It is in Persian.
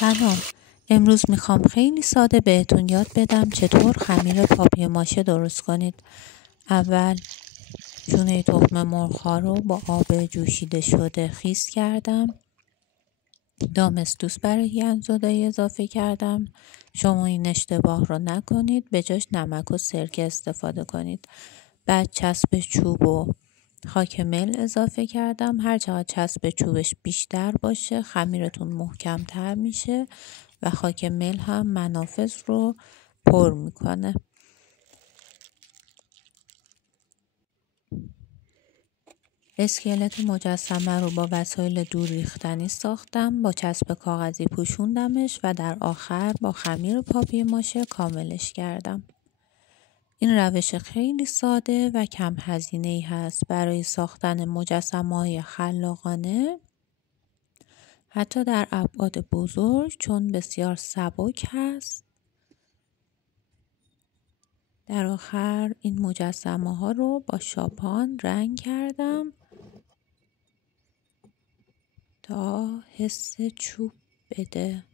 سلام. امروز میخوام خیلی ساده بهتون یاد بدم چطور خمیر پاپیه ماشه درست کنید. اول چونه تخم مرغ‌ها رو با آب جوشیده شده خیس کردم. دامستوس برای گندزدایی اضافه کردم. شما این اشتباه رو نکنید، به جاش نمک و سرکه استفاده کنید. بعد چسب چوب و خاک مل اضافه کردم. هر چقدر چسب چوبش بیشتر باشه خمیرتون محکم تر میشه و خاک مل هم منافذ رو پر میکنه. اسکلت مجسمه رو با وسایل دور ریختنی ساختم، با چسب کاغذی پوشوندمش و در آخر با خمیر پاپیه ماشه کاملش کردم. این روش خیلی ساده و کم هزینه‌ای هست برای ساختن مجسمه‌های خلاقانه، حتی در ابعاد بزرگ، چون بسیار سبک هست. در آخر این مجسمه‌ها رو با شاپان رنگ کردم تا حس چوب بده.